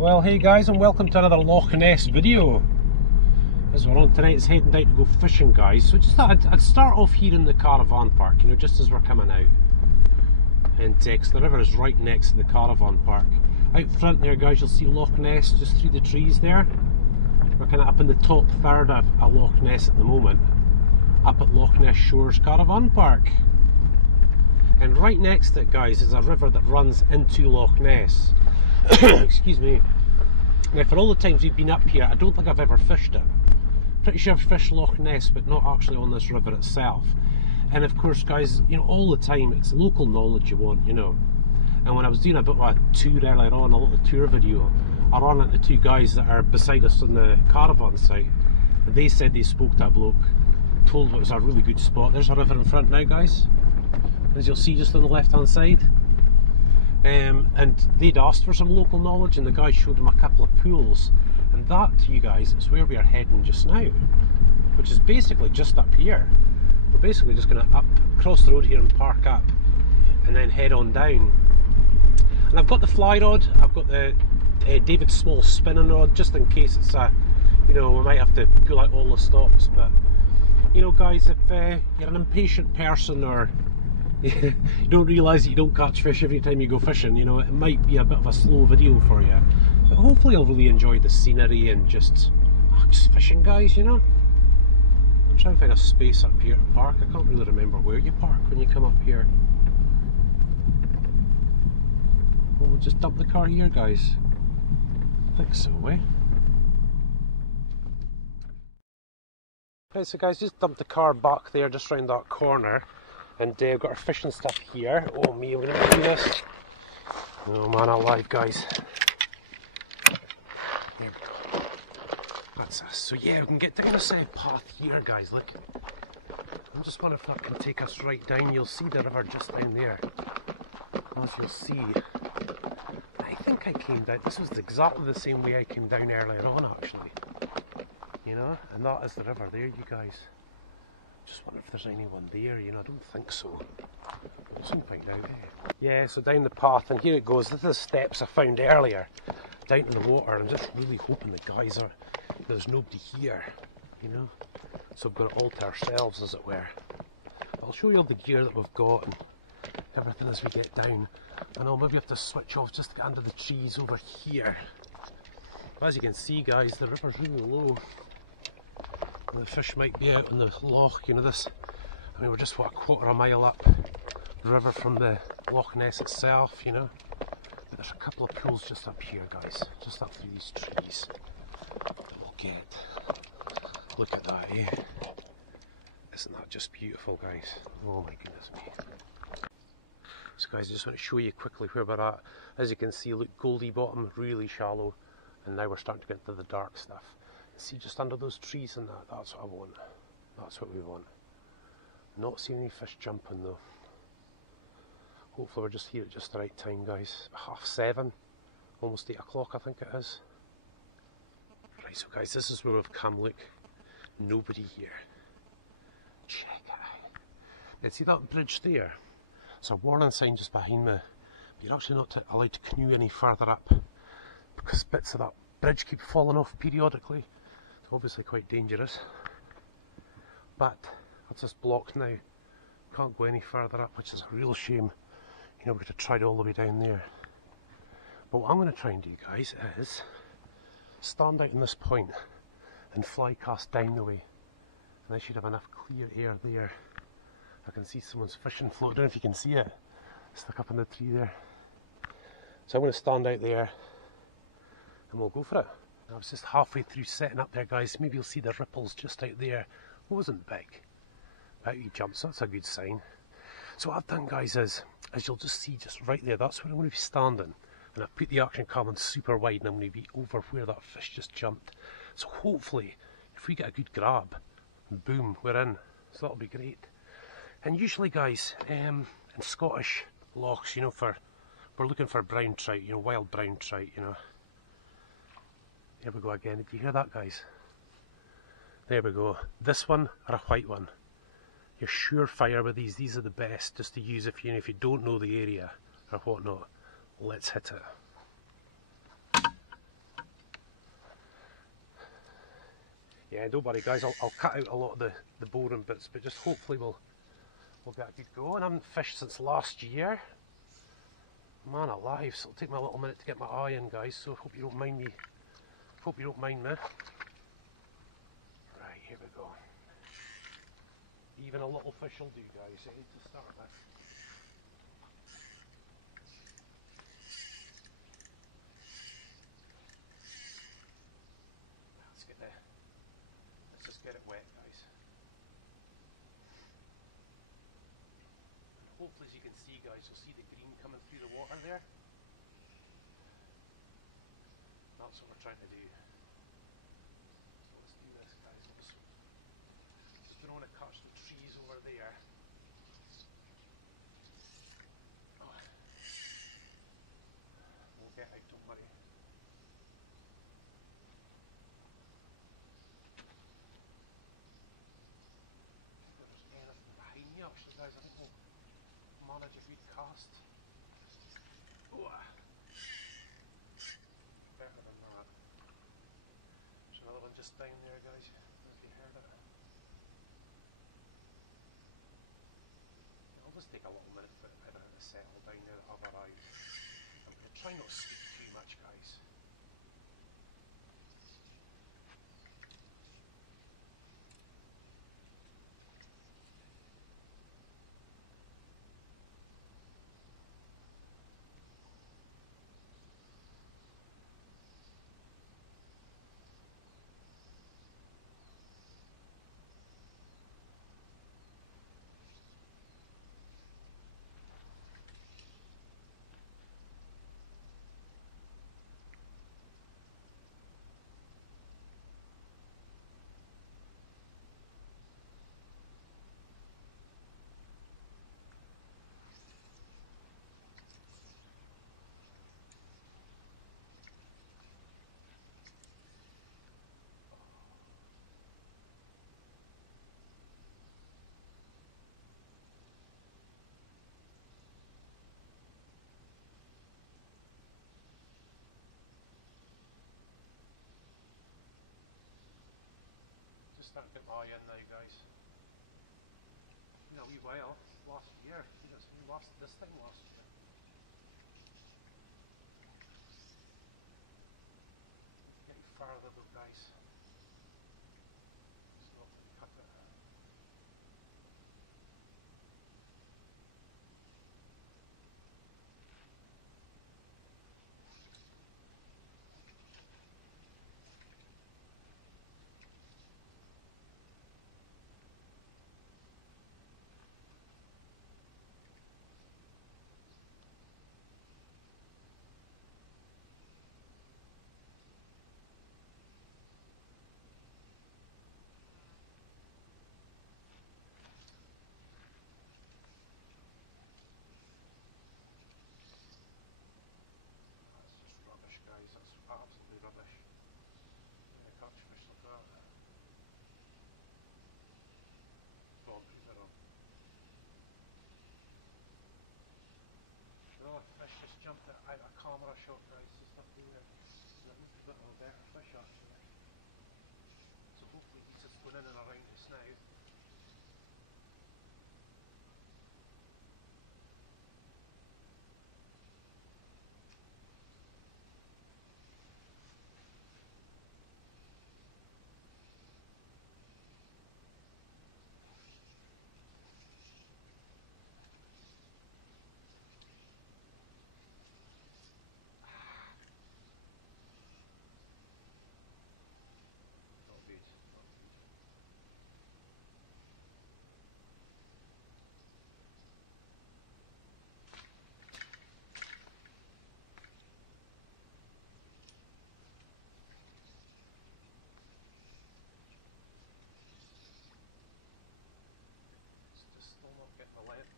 Well, hey guys, and welcome to another Loch Ness video. As we're on tonight, it's heading down to go fishing, guys. So just thought I'd start off here in the caravan park, you know, just as we're coming out. And the river is right next to the caravan park. Out front there, guys, you'll see Loch Ness just through the trees there. We're kind of up in the top third of Loch Ness at the moment, up at Loch Ness Shores caravan park. And right next to it, guys, is a river that runs into Loch Ness. Excuse me. Now, for all the times we've been up here, I don't think I've ever fished it. Pretty sure I've fished Loch Ness, but not actually on this river itself. And of course, guys, you know, all the time it's local knowledge you want, you know. And when I was doing a bit of a tour earlier on, a little tour video, I ran into two guys that are beside us on the caravan site. And they said they spoke to a bloke, told him it was a really good spot. There's a river in front now, guys, as you'll see just on the left hand side. And they'd asked for some local knowledge, and the guy showed them a couple of pools, and that, to you guys, is where we are heading just now, which is basically just up here. We're basically just going to cross the road here and park up, and then head on down. And I've got the fly rod, I've got the David Small spinning rod, just in case it's a, you know, we might have to pull out all the stops. But you know, guys, if you're an impatient person, or you don't realise that you don't catch fish every time you go fishing, you know, it might be a bit of a slow video for you, but hopefully you'll really enjoy the scenery and just fishing, guys, you know. I'm trying to find a space up here to park. I can't really remember where you park when you come up here. Well, we'll just dump the car here, guys. I think so, eh? Right, so guys, just dumped the car back there, just round that corner. And we've got our fishing stuff here. Oh me, we're going to do this. Oh man, alive, guys. There we go. That's us. So yeah, we can get down this path here, guys. Look. I'm just wondering if that can take us right down. You'll see the river just down there. As you'll see, I think I came down. This was exactly the same way I came down earlier on, actually. You know, and that is the river there, you guys. Just wonder if there's anyone there, you know. I don't think so. We'll soon find out, eh? Yeah, so down the path, and here it goes. This is the steps I found earlier down to the water. I'm just really hoping the guys are, there's nobody here, you know. So we've got it all to ourselves, as it were. I'll show you all the gear that we've got and everything as we get down. And I'll maybe have to switch off just to get under the trees over here. But as you can see, guys, the river's really low. The fish might be out in the loch, you know. This, I mean, we're just, what, a quarter of a mile up the river from the Loch Ness itself, you know. But there's a couple of pools just up here, guys, just up through these trees that we'll get. Look at that, eh? Isn't that just beautiful, guys? Oh my goodness me. So guys, I just want to show you quickly where we're at. As you can see, look, Goldie bottom, really shallow, and now we're starting to get into the dark stuff. See, just under those trees and that's what I want. That's what we want. Not seeing any fish jumping though. Hopefully we're just here at just the right time, guys. 7:30, almost 8 o'clock I think it is. Right, so guys, this is where we've come. Look, nobody here. Check it out. Now see that bridge there? It's a warning sign just behind me. But you're actually not allowed to canoe any further up, because bits of that bridge keep falling off periodically. Obviously quite dangerous, but that's just blocked now. Can't go any further up, which is a real shame. You know, we could have tried all the way down there. But what I'm going to try and do, guys, is stand out in this point and fly cast down the way, and I should have enough clear air there. I can see someone's fishing float. I don't know if you can see it, stuck up in the tree there. So I'm going to stand out there and we'll go for it. I was just halfway through setting up there, guys. Maybe you'll see the ripples just out there. It wasn't big, but he jumps, so that's a good sign. So what I've done, guys, is, as you'll just see just right there, that's where I'm going to be standing. And I've put the action cam on super wide, and I'm going to be over where that fish just jumped. So hopefully, if we get a good grab, boom, we're in. So that'll be great. And usually, guys, in Scottish lochs, you know, we're looking for brown trout, you know, wild brown trout, you know. There we go again. Did you hear that, guys? There we go. This one or a white one. You're surefire with these. These are the best just to use if you don't know the area or whatnot. Let's hit it. Yeah, don't worry guys, I'll cut out a lot of the boring bits, but just hopefully we'll get a good go. And I haven't fished since last year. Man alive, so it'll take me a little minute to get my eye in guys, so hope you don't mind me. Hope you don't mind me. Right, here we go. Even a little fish will do guys, to start with. Let's just get it wet guys. And hopefully as you can see guys, you'll see the green coming through the water there. That's what we're trying to do. So let's do this guys. Just don't want to catch the trees over there. Oh. We'll get out, don't worry. Behind me actually guys, I think we'll manage a good cast. Oh. Better than that. There's another one just down there guys, as you heard it. It'll just take a little minute for it to settle down there that I've arrived. I'm going to try not to speak too much guys. Starting to get my eye in now guys. You know, a wee while last year, this time last year. Getting farther though guys. Just not to cut it. Absolutely rubbish. I catch fish like that. Go on, prove it on. Another fish just jumped out of camera shot guys, just up there. That looks a bit of a better fish actually. So hopefully he's just going in and around us now.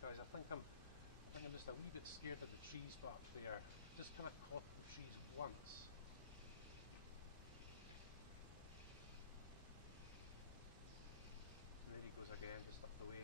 Guys, I think I'm just a wee bit scared of the trees back there. Just kind of caught the trees once. And there he goes again, just up the way.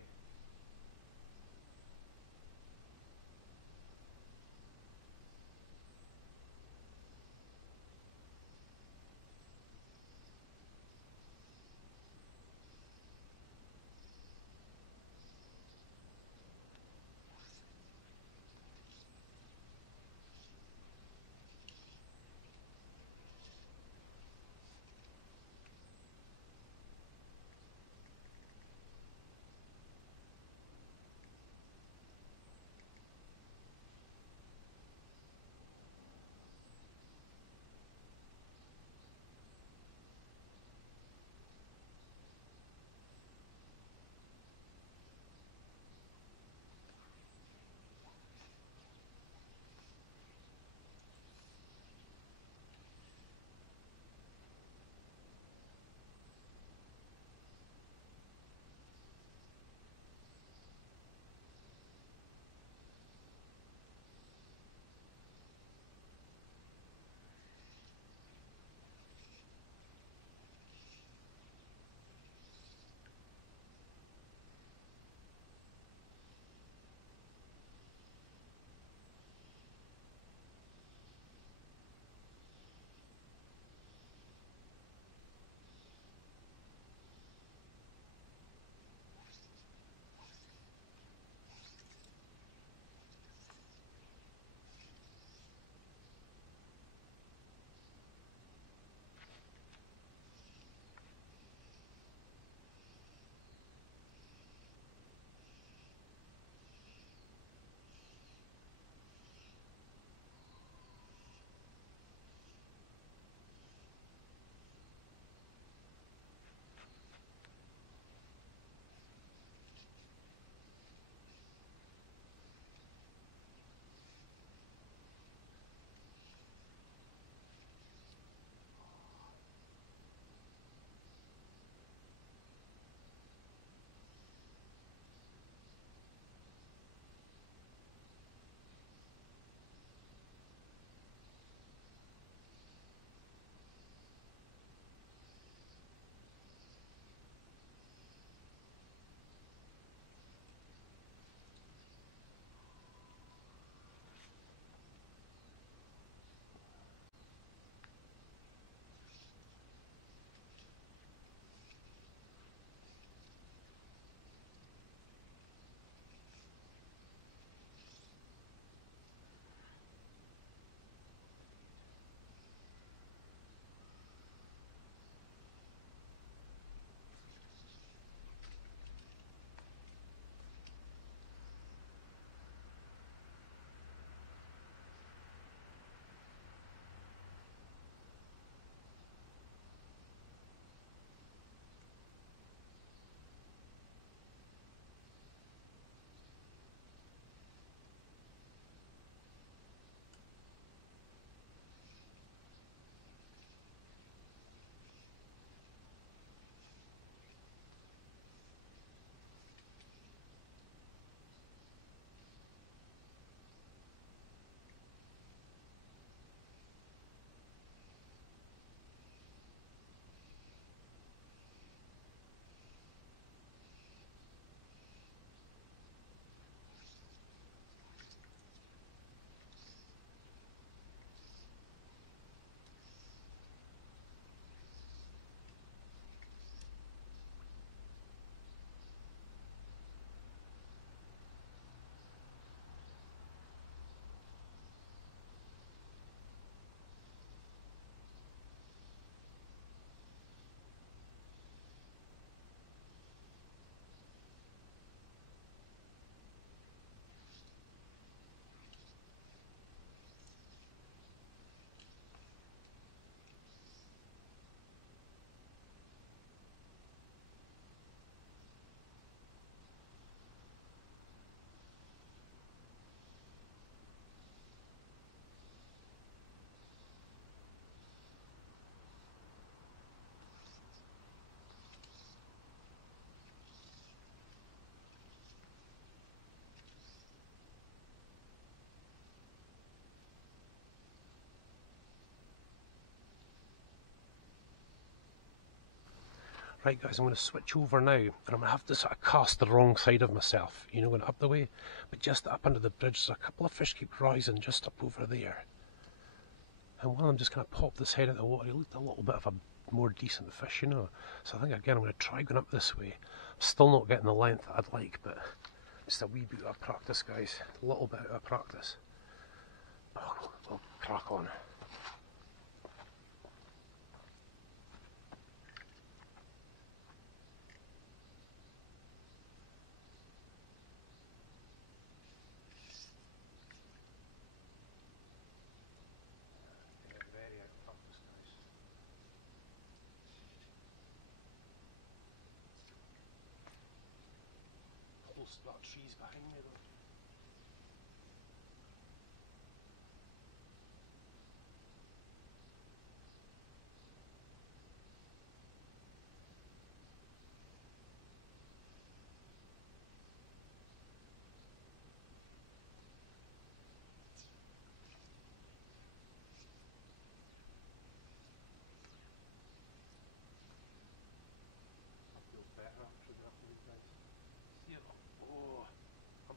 Right guys, I'm going to switch over now, and I'm going to have to sort of cast the wrong side of myself, you know, going up the way, but just up under the bridge there's a couple of fish keep rising just up over there. And one of them just kind of popped his head out of the water. He looked a little bit of a more decent fish, you know. So I think again I'm going to try going up this way. I'm still not getting the length that I'd like, but just a wee bit of practice guys, a little bit of practice. Oh, we'll crack on. That trees behind me though. I feel better after that, guys. Yeah. Oh, I'm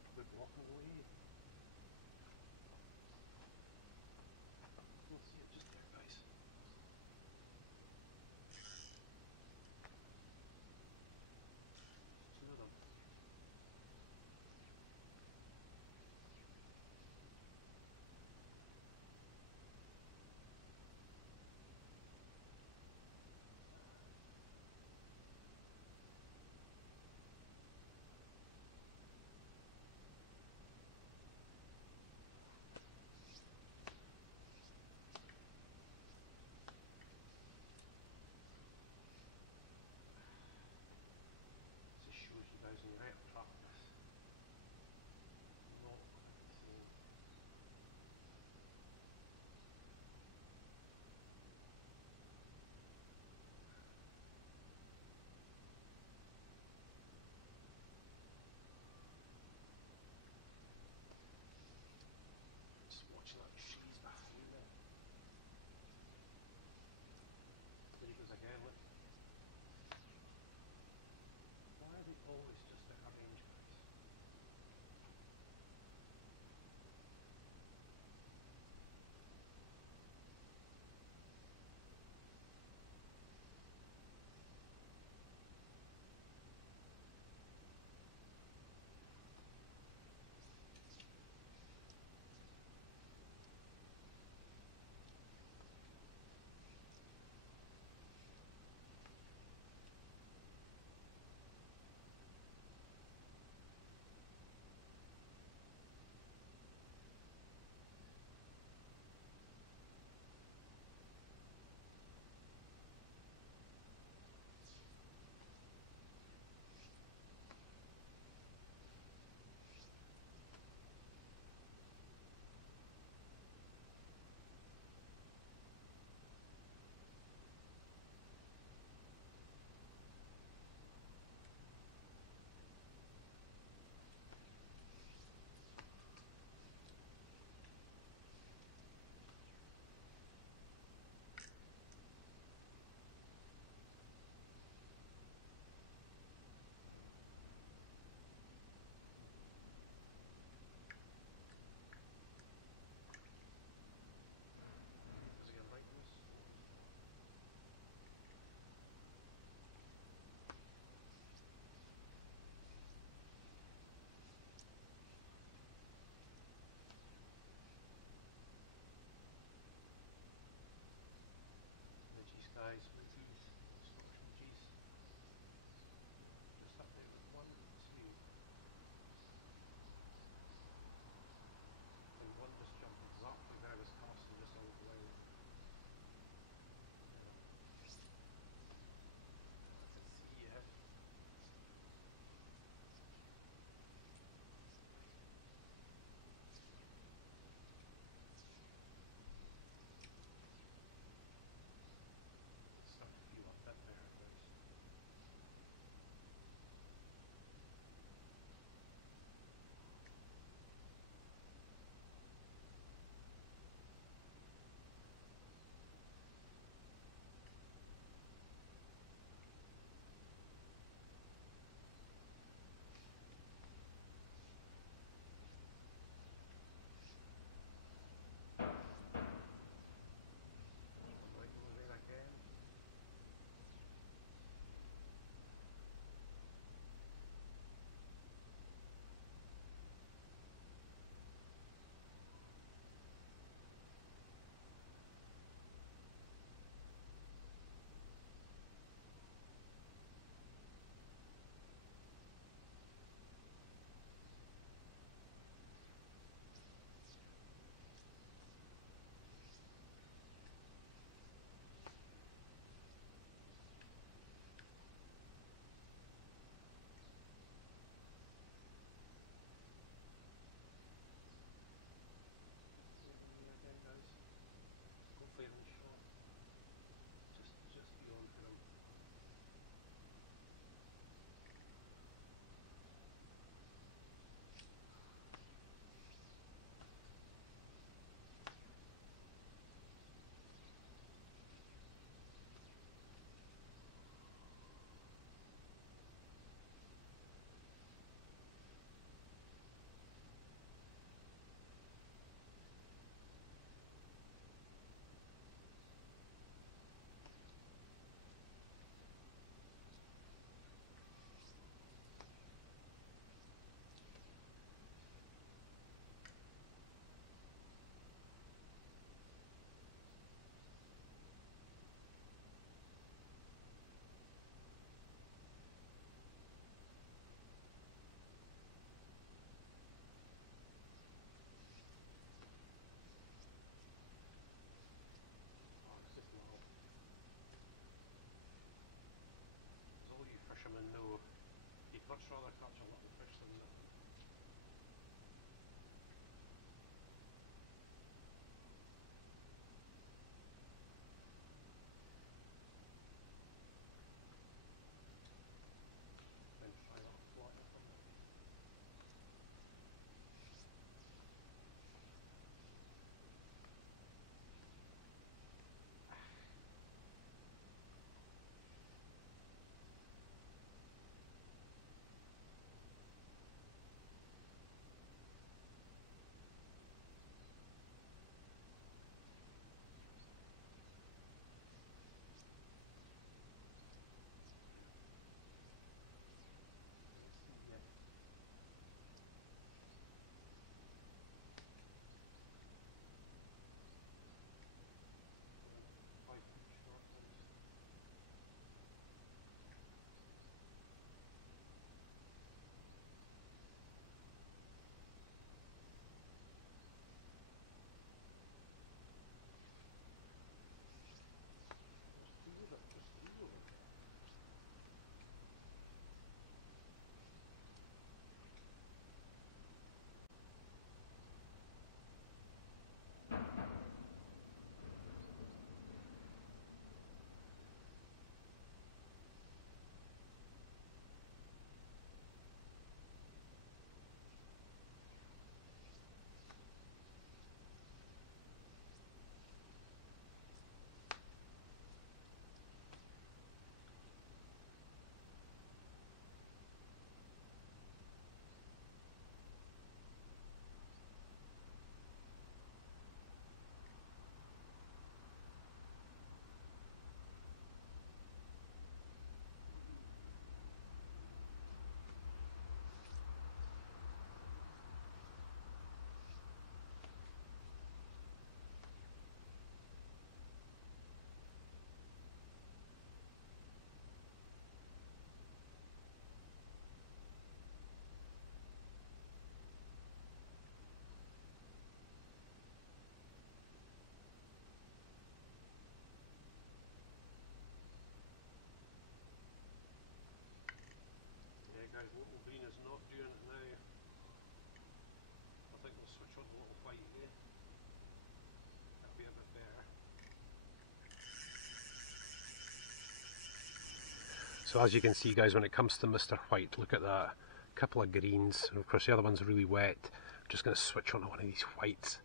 So as you can see guys, when it comes to Mr. White, look at that. A couple of greens, and of course the other one's really wet. I'm just going to switch on to one of these whites.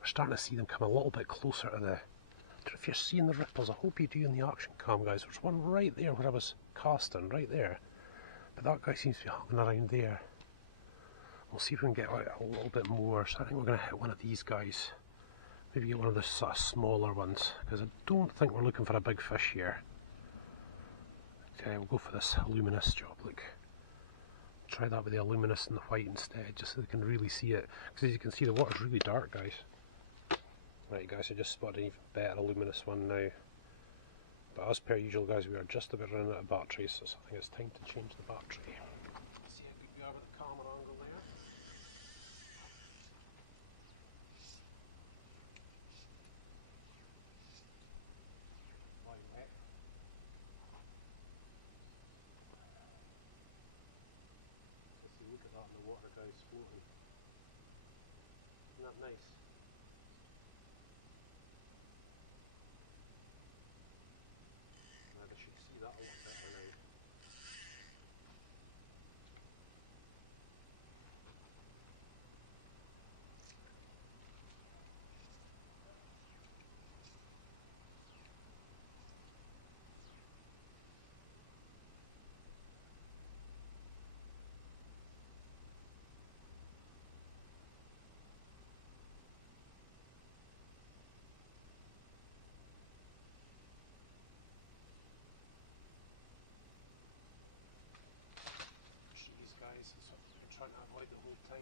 We're starting to see them come a little bit closer to the... I don't know if you're seeing the ripples, I hope you do in the action cam guys. There's one right there where I was casting, right there. But that guy seems to be hanging around there. We'll see if we can get out a little bit more. So I think we're going to hit one of these guys. Maybe get one of the sort of smaller ones, because I don't think we're looking for a big fish here. Okay, we'll go for this luminous job, look. Try that with the luminous and the white instead, just so they can really see it. Because as you can see, the water's really dark, guys. Right guys, I just spotted an even better luminous one now. But as per usual guys, we are just about running out of batteries, so I think it's time to change the battery. Let's see how good we are with the camera angle there. Look at that in the water guys, floating. Isn't that nice? Now they should see that a lot better now. That's what we're trying to avoid the whole time.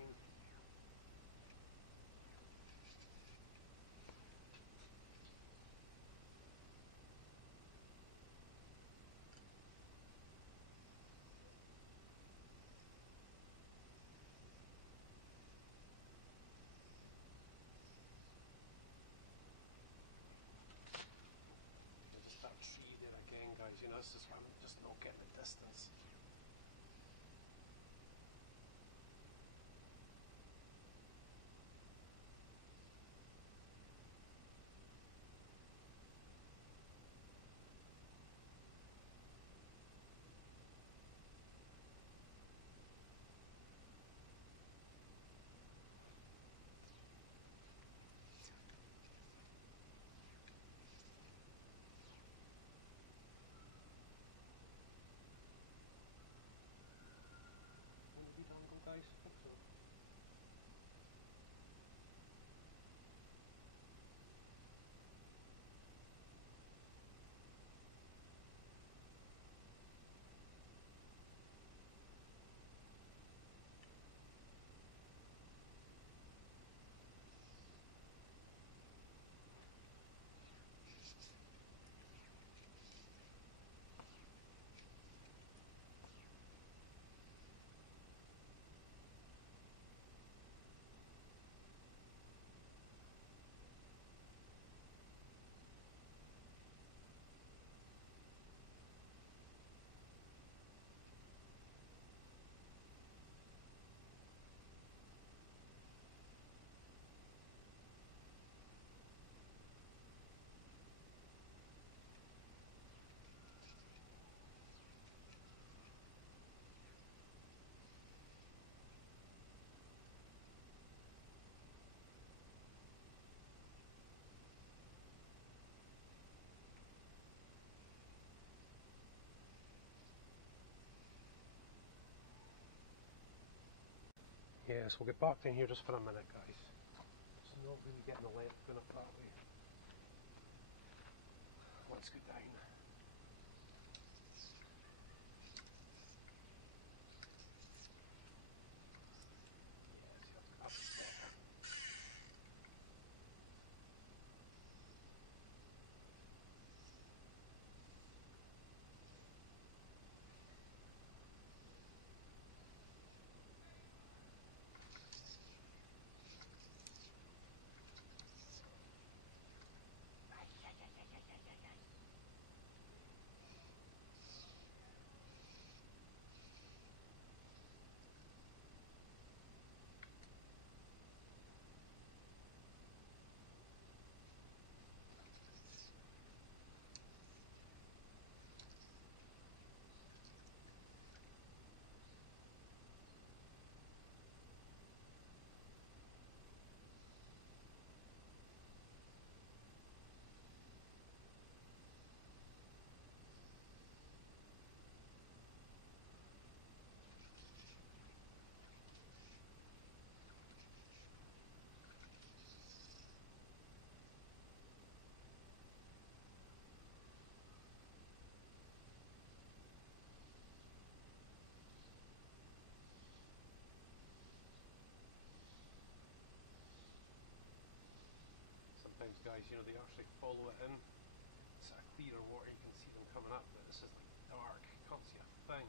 Just that tree there again guys, you know, this is why I'm just not getting the distance. Guys, hope so. Yes, we'll get back in here just for a minute guys. It's not really getting the length going up that way. Let's go down. guys, you know, they actually follow it in. It's a clearer water, you can see them coming up, but this is like dark, can't see a thing.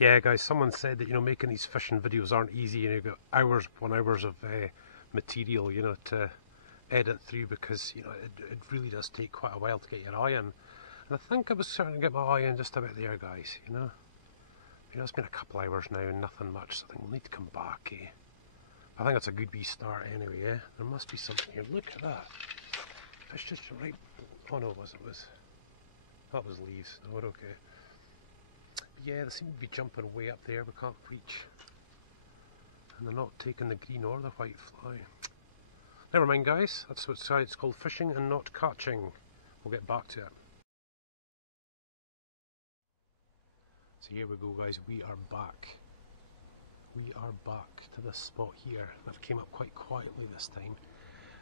Yeah, guys, someone said that, you know, making these fishing videos aren't easy. You know, you've got hours upon hours of material, you know, to edit through, because, you know, it really does take quite a while to get your eye in. And I think I was starting to get my eye in just about there, guys, you know. You know, it's been a couple hours now and nothing much, so I think we'll need to come back, eh? I think that's a good wee start anyway, eh? There must be something here. Look at that. Fish just right... Oh no, it was... That was leaves. No, we're okay. Yeah, they seem to be jumping way up there, we can't reach. And they're not taking the green or the white fly. Never mind, guys, that's what it's called, fishing and not catching. We'll get back to it. So here we go, guys, we are back. We are back to this spot here. I've came up quite quietly this time.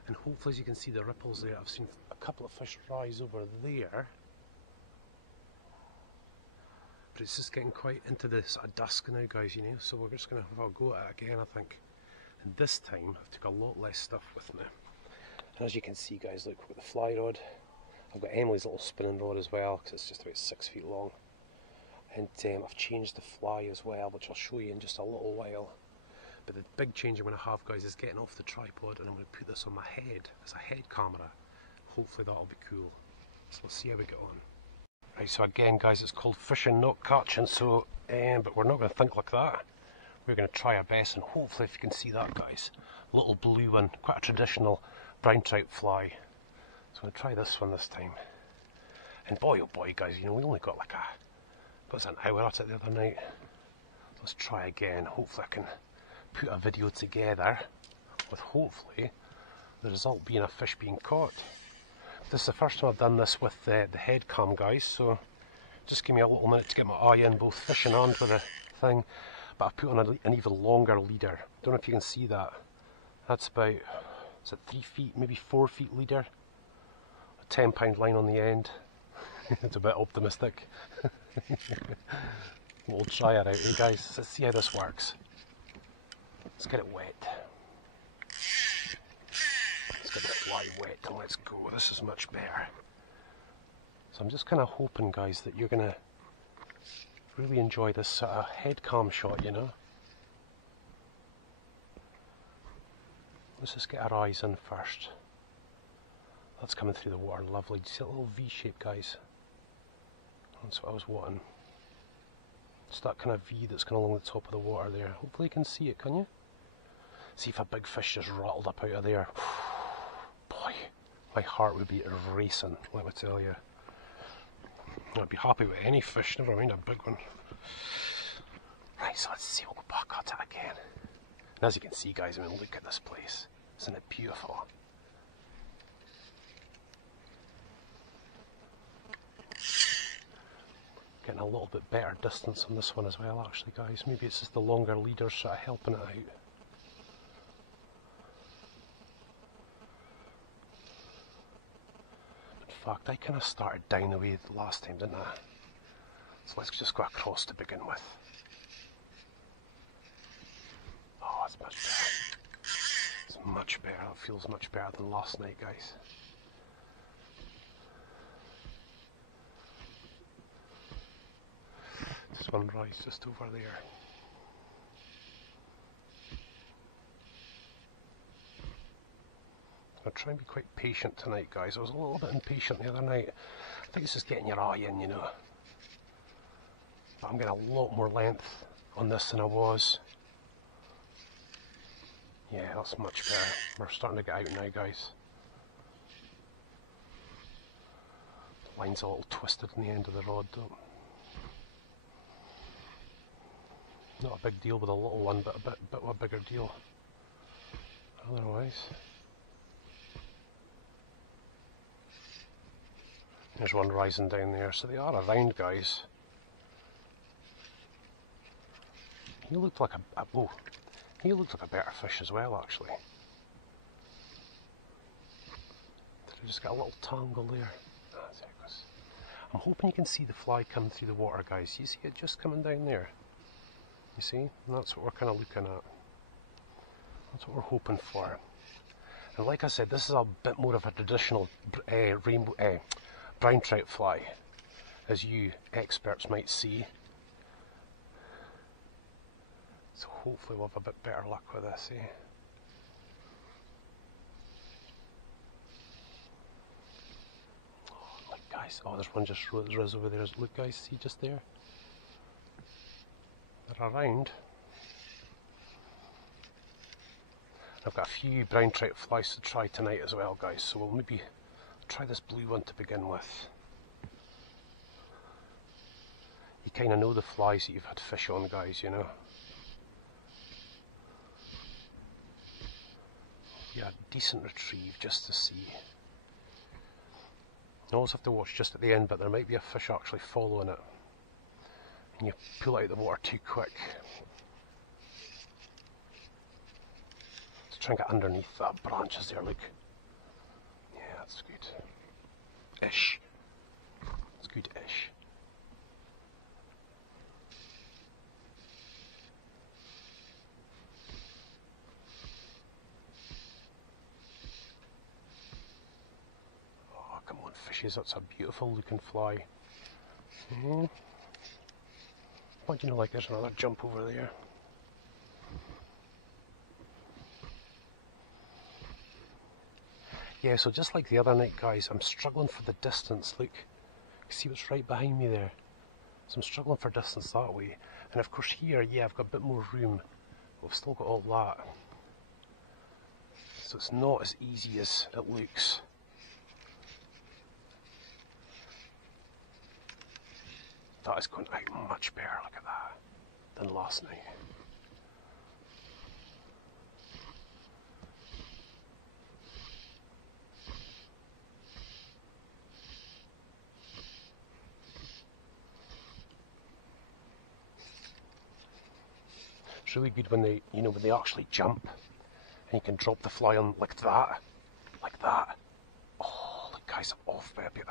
And hopefully, as you can see the ripples there, I've seen a couple of fish rise over there. But it's just getting quite into the sort of dusk now, guys, you know, so we're just going to have a go at it again, I think. And this time, I've took a lot less stuff with me. And as you can see, guys, look, we've got the fly rod. I've got Emily's little spinning rod as well, because it's just about 6 feet long. And I've changed the fly as well, which I'll show you in just a little while. But the big change I'm going to have, guys, is getting off the tripod, and I'm going to put this on my head as a head camera. Hopefully that'll be cool. So let's see how we get on. Right, so again, guys, it's called fishing, not catching, so, but we're not going to think like that. We're going to try our best, and hopefully, if you can see that, guys, little blue one, quite a traditional brown trout fly. So I'm going to try this one this time. And boy, oh boy, guys, you know, we only got like an hour at it the other night. Let's try again. Hopefully I can put a video together with, hopefully, the result being a fish being caught. This is the first time I've done this with the head cam, guys, so just give me a little minute to get my eye in, both fishing and with the thing. But I've put on an even longer leader. Don't know if you can see that. That's about, is it 3 feet, maybe 4 feet leader? A 10-pound line on the end. It's a bit optimistic. We'll try it out, eh, guys? Let's see how this works. Let's get it wet. Let's get the fly wet and let's go. This is much better. So I'm just kind of hoping, guys, that you're going to really enjoy this head cam shot, you know. Let's just get our eyes in first. That's coming through the water, lovely. Do you see that little V shape, guys? That's what I was wanting. It's that kind of V that's going along the top of the water there. Hopefully you can see it, can you? See if a big fish just rattled up out of there. Boy, my heart would be racing, let me tell you. I'd be happy with any fish, never mind a big one. Right, so let's see, we'll go back at it again. And as you can see, guys, I mean, look at this place. Isn't it beautiful? Getting a little bit better distance on this one as well, actually, guys. Maybe it's just the longer leaders sort of helping it out. In fact, I kind of started down the way the last time, didn't I? So let's just go across to begin with. Oh, it's much better. It's much better. It feels much better than last night, guys. Sunrise just over there. I'll try and be quite patient tonight, guys. I was a little bit impatient the other night. I think it's just getting your eye in, you know. But I'm getting a lot more length on this than I was. Yeah, that's much better. We're starting to get out now, guys. The line's a little twisted in the end of the rod, though. Not a big deal with a little one, but a bit of a bigger deal otherwise. There's one rising down there, so they are around, guys. He looked like he looked like a better fish as well, actually. Did I just get a little tangle there? That's it. I'm hoping you can see the fly coming through the water, guys. You see it just coming down there? You see? And that's what we're kind of looking at. That's what we're hoping for. And like I said, this is a bit more of a traditional brown trout fly, as you experts might see. So hopefully we'll have a bit better luck with this, eh? Oh, look guys, oh there's one just rose over there. Look guys, see just there? They're around. I've got a few brown trout flies to try tonight as well guys, so we'll maybe try this blue one to begin with. You kind of know the flies that you've had fish on guys, you know. Yeah, decent retrieve just to see. You always have to watch just at the end, but there might be a fish actually following it. And you pull it out of the water too quick. Try and get underneath that branches there, look. Yeah, that's good. Ish. It's good-ish. Oh, come on, fishes, that's a beautiful looking fly. What do you know, like there's another jump over there. Yeah, so just like the other night guys, I'm struggling for the distance. Look, see what's right behind me there? So I'm struggling for distance that way. And of course here, yeah, I've got a bit more room. We've still got all that. So it's not as easy as it looks. That is going out much better, look at that, than last night. It's really good when they, you know, when they actually jump and you can drop the fly on like that, like that. Oh, look guys, I'm off by a bit.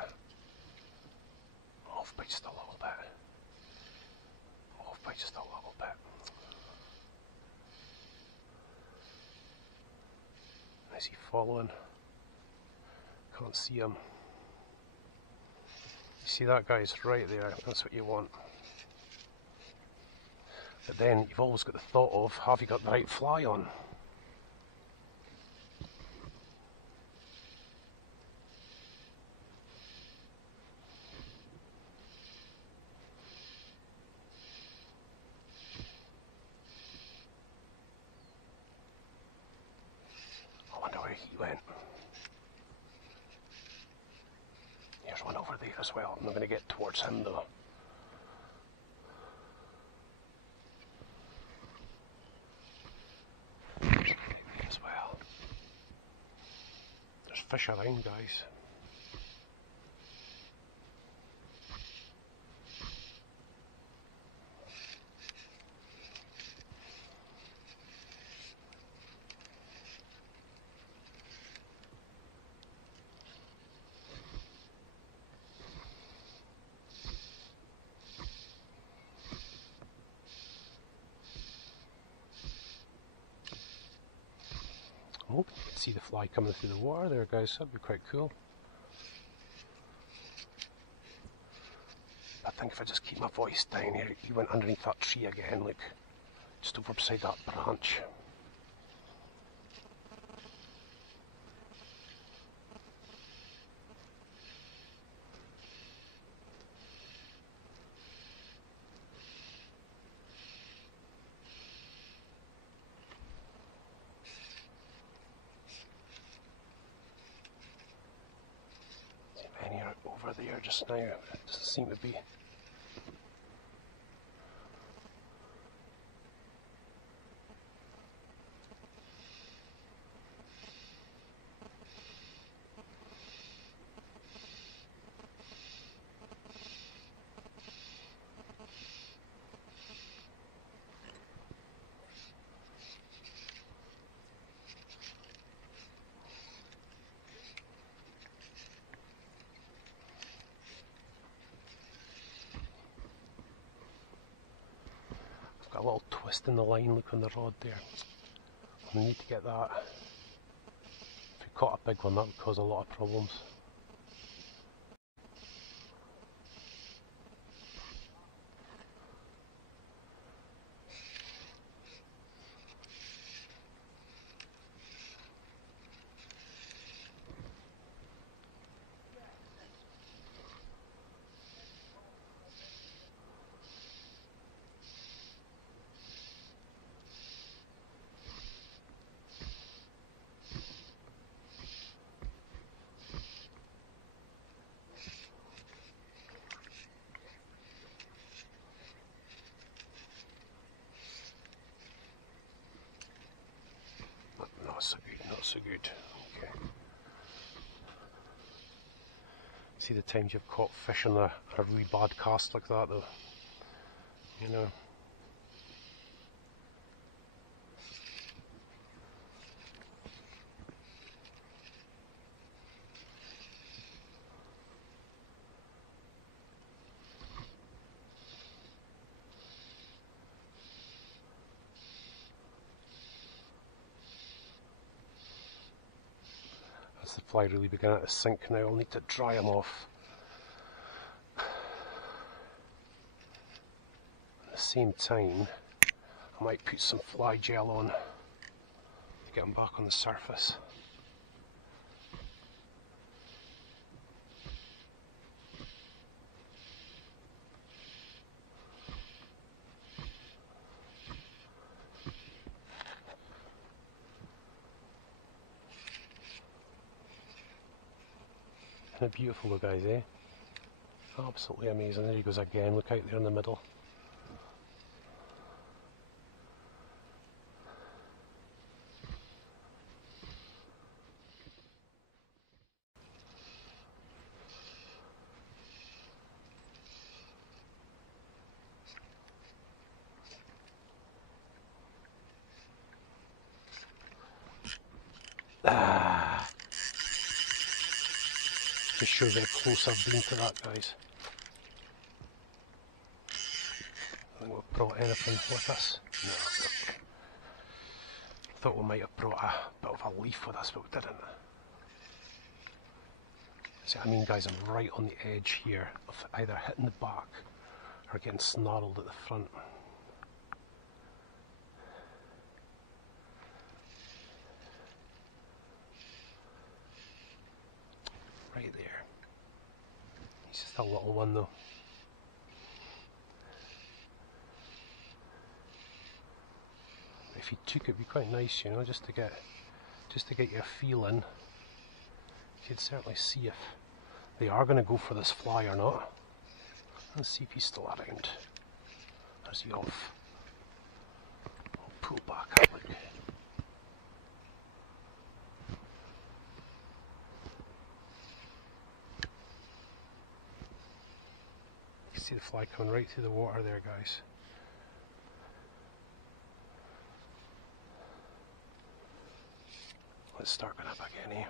Off by just a little bit. Off by just a little bit. Is he following? Can't see him. You see that guys right there? That's what you want. But then you've always got the thought of, have you got the right fly on? I wonder where he went. Here's one over there as well. I'm not going to get towards him though. As well. There's fish around, guys. I hope you can see the fly coming through the water there, guys. That'd be quite cool. I think if I just keep my voice down here, he went underneath that tree again, look. Just over beside that branch. Any are over there just now, it doesn't seem to be. Got a little twist in the line, look on the rod there. We need to get that. If we caught a big one, that would cause a lot of problems. so good. Okay. See the times you've caught fish on a really bad cast like that though, you know. As the fly really beginning to sink now, I'll need to dry them off. At the same time, I might put some fly gel on to get them back on the surface. Isn't it beautiful though, guys, eh? Absolutely amazing. There he goes again, look out there in the middle. Just shows how close I've been to that, guys. I think we've brought anything with us. No. Thought we might have brought a bit of a leaf with us, but we didn't. See what I mean, guys? I'm right on the edge here of either hitting the back or getting snarled at the front. Right there. He's just a little one though. If you took it, it'd be quite nice, you know, just to get you a feel in. You could certainly see if they are going to go for this fly or not. Let's see if he's still around. There's he off. I'll pull back up. Look. You can see the fly coming right through the water there, guys. Let's start going up again here.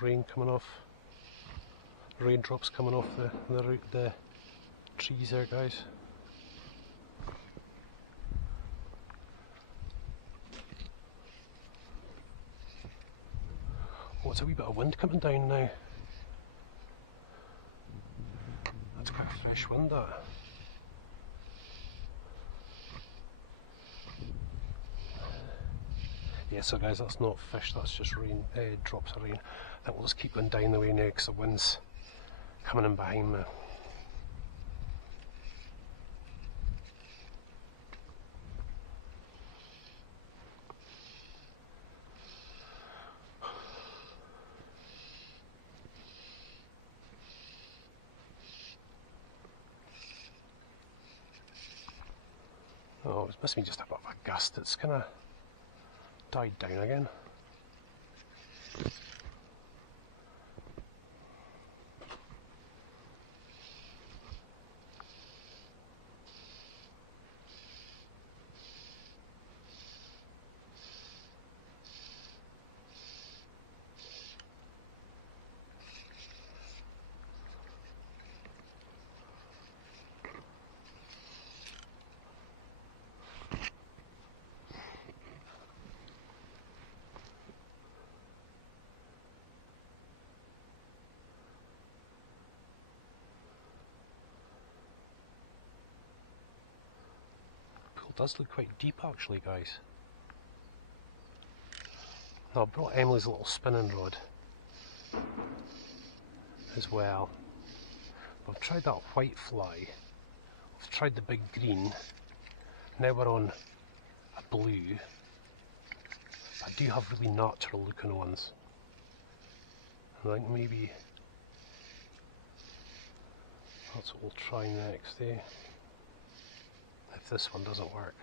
Rain coming off, raindrops coming off the trees there, guys. Oh, it's a wee bit of wind coming down now. That's quite a fresh wind, that. Yeah, so guys, that's not fish, that's just rain, drops of rain. I think we'll just keep going down the way now because the wind's coming in behind me. Oh, it must be just a bit of a gust. It's kind of died down again. Does look quite deep actually, guys. Now, I brought Emily's little spinning rod as well. I've tried that white fly, I've tried the big green, now we're on a blue. I do have really natural looking ones. I think maybe That's what we'll try next, eh? If this one doesn't work.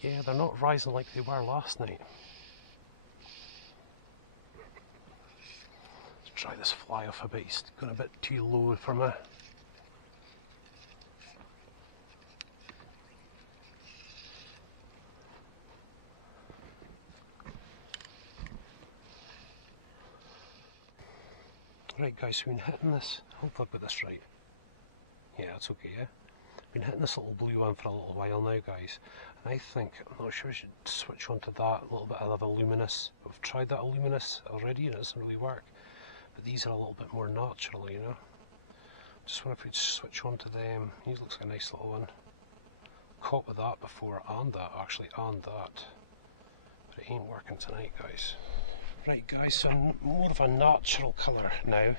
Yeah, they're not rising like they were last night. Let's try this fly off a bit. It's gone a bit too low for me. Right guys, we've been hitting this. Hopefully I've got this right. Yeah, that's okay, yeah? Been hitting this little blue one for a little while now, guys. And I think, I'm not sure I should switch on to that, a little bit of the luminous. I've tried that luminous already and it doesn't really work. But these are a little bit more natural, you know. Just wonder if we'd switch on to them. These looks like a nice little one. Caught with that before, and that actually, and that. But it ain't working tonight, guys. Right guys, so more of a natural colour now.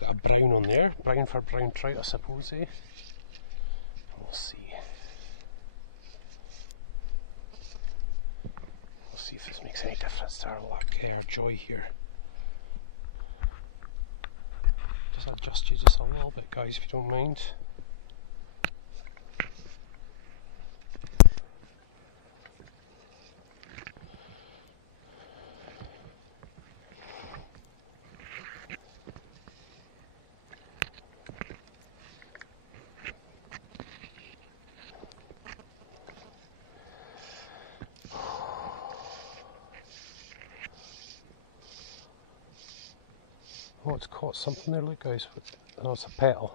Got a brown on there, brown for brown trout I suppose, eh? We'll see. We'll see if this makes any difference to our luck, our joy here. Just adjust you just a little bit guys if you don't mind. Oh, it's caught something there, look guys. Oh, it's a petal.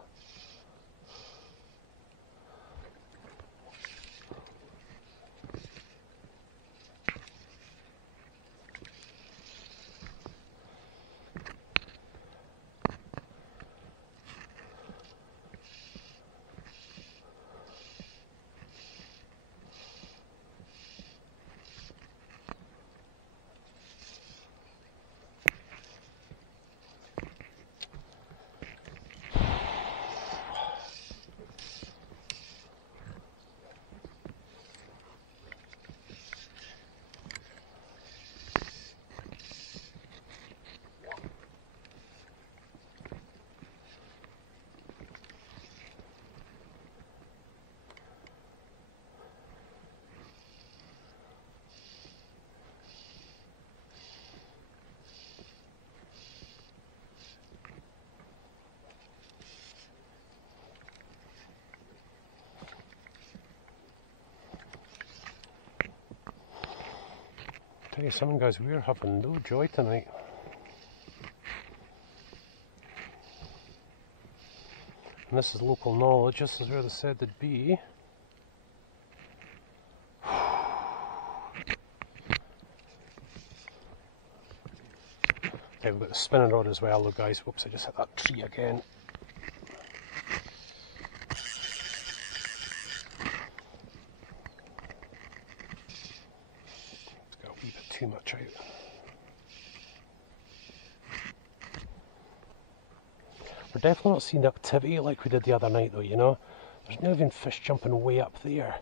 Tell you something guys, we're having no joy tonight. And this is local knowledge, this is where they said they'd be. Okay, we've got the spinning rod as well though guys. Whoops, I just hit that tree again. Too much out. We're definitely not seeing the activity like we did the other night though, you know. There's not even fish jumping way up there.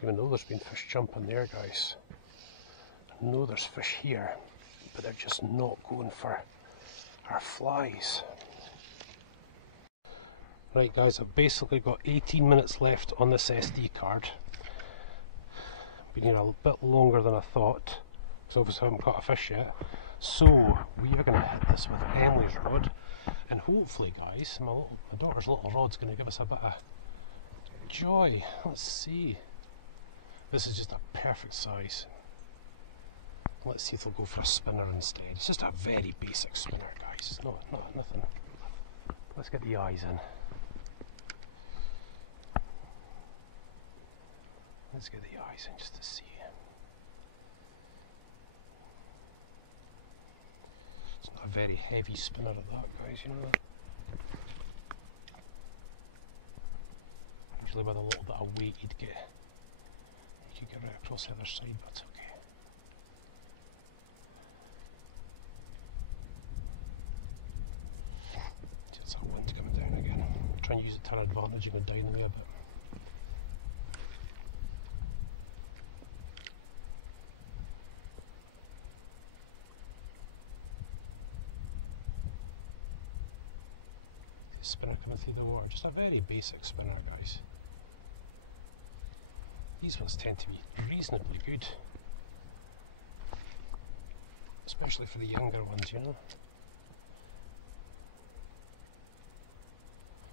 Even though there's been fish jumping there guys, I know there's fish here, but they're just not going for our flies. Right guys, I've basically got 18 minutes left on this SD card. Been here a bit longer than I thought, because obviously I haven't caught a fish yet. So we are going to hit this with Emily's rod, and hopefully guys, my daughter's little rod's going to give us a bit of joy. Let's see. This is just a perfect size. Let's see if they'll go for a spinner instead. It's just a very basic spinner, guys. It's not nothing Let's get the eyes in. Let's get the eyes in just to see. It's not a very heavy spinner at that, guys, you know that? Usually with a little bit of weight you could get right across the other side, but it's okay. Just that wind coming down again. Try and use it to our advantage and go down the way a bit. Spinner coming through the water, just a very basic spinner, guys. These ones tend to be reasonably good, especially for the younger ones, you know.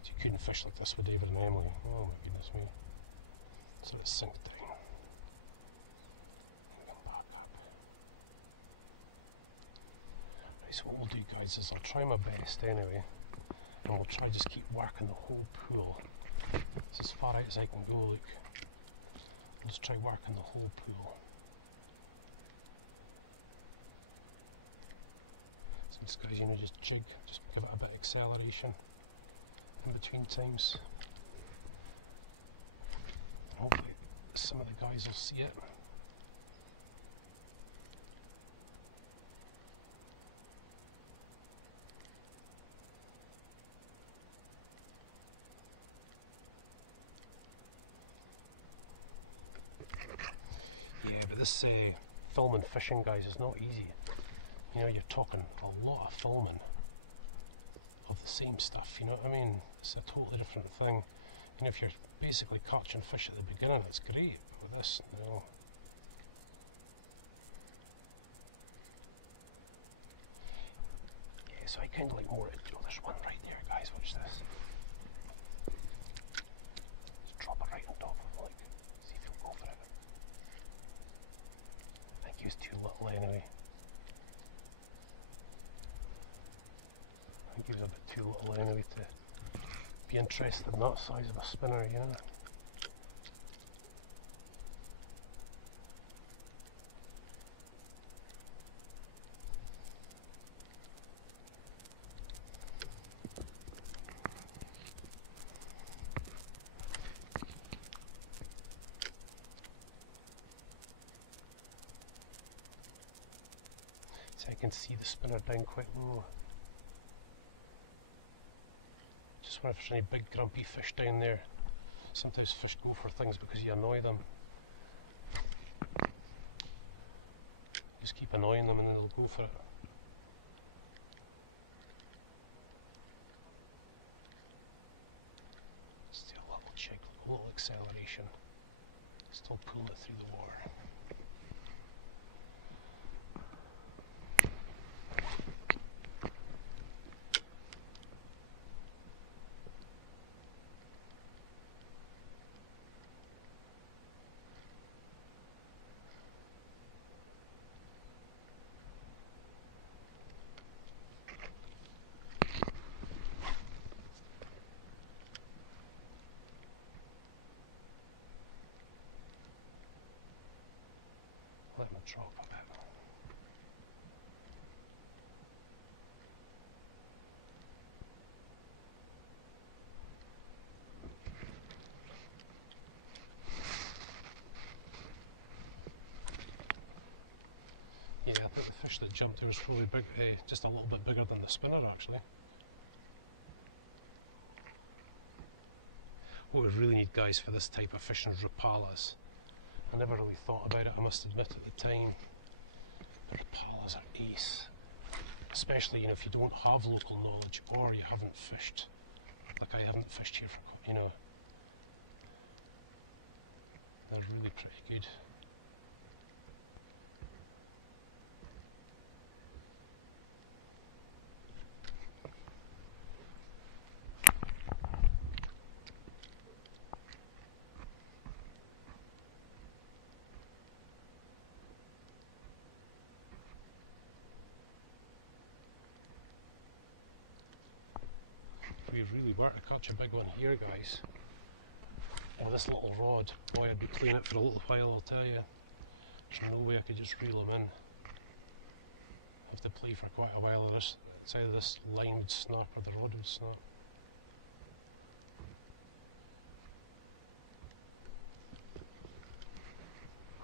You couldn't fish like this with David and Emily. Oh my goodness me. So it sink down. And come back up. Right, so what we'll do, guys, is I'll try my best anyway. And we'll try just keep working the whole pool. It's as far out as I can go, look. We'll just try working the whole pool. So this guys, you know, just jig, just give it a bit of acceleration in between times. And hopefully some of the guys will see it. This filming fishing, guys, is not easy. You know, you're talking a lot of filming of the same stuff, you know what I mean? It's a totally different thing. You know, if you're basically catching fish at the beginning, it's great, but with this, no. Yeah, so I kind of like more, oh, there's one right there, guys, watch this. Just drop it right on top of it, like, see if you'll go for it. He was too little anyway. I think he was a bit too little anyway to be interested in that size of a spinner, you know. I can see the spinner down quite low. Just wonder if there's any big grumpy fish down there. Sometimes fish go for things because you annoy them. Just keep annoying them and then they'll go for it. Just do a little check, a little acceleration. Still pulling it through the water. Let me drop a bit. Yeah, I think the fish that jumped there was probably big, just a little bit bigger than the spinner actually. What we really need, guys, for this type of fishing is rapalas. I never really thought about it, I must admit, at the time. But rapalas are ace. Especially, you know, if you don't have local knowledge or you haven't fished. Like I haven't fished here for, you know. They're really pretty good. we really were to catch a big one here, guys, or this little rod, boy, I'd be playing it for a little while, I'll tell you. There's no way I could just reel them in. I have to play for quite a while. It's either this line would snap or the rod would snap.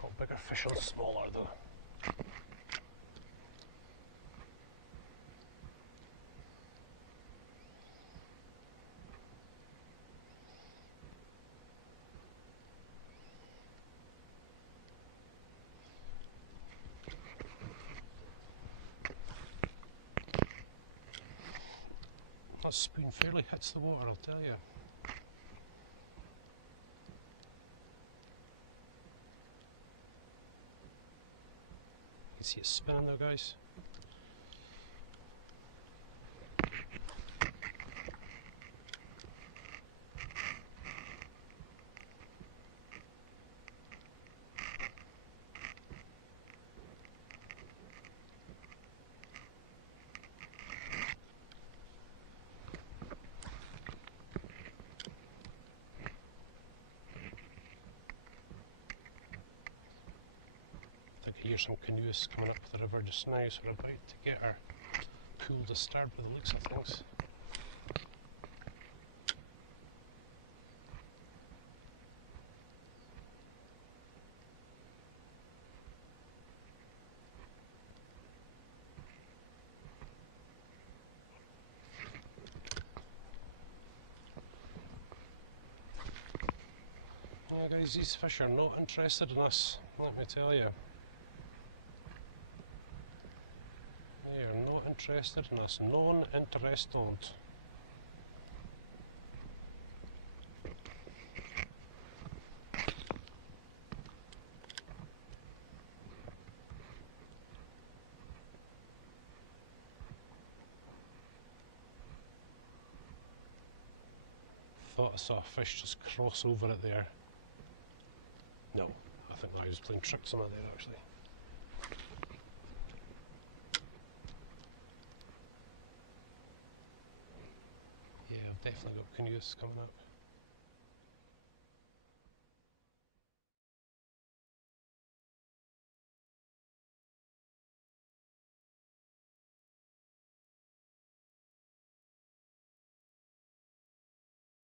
Got bigger fish on smaller though. That spoon fairly hits the water, I'll tell you. You can see it spinning though, guys. I can hear some canoes coming up the river just now, so we're about to get our pool disturbed by the looks of things. Yeah, guys, these fish are not interested in us, let me tell you. They are not interested in us, non-interested. Thought I saw a fish just cross over it there. No, I think I was playing tricks on it there actually. Yeah, I've definitely got canoes coming up.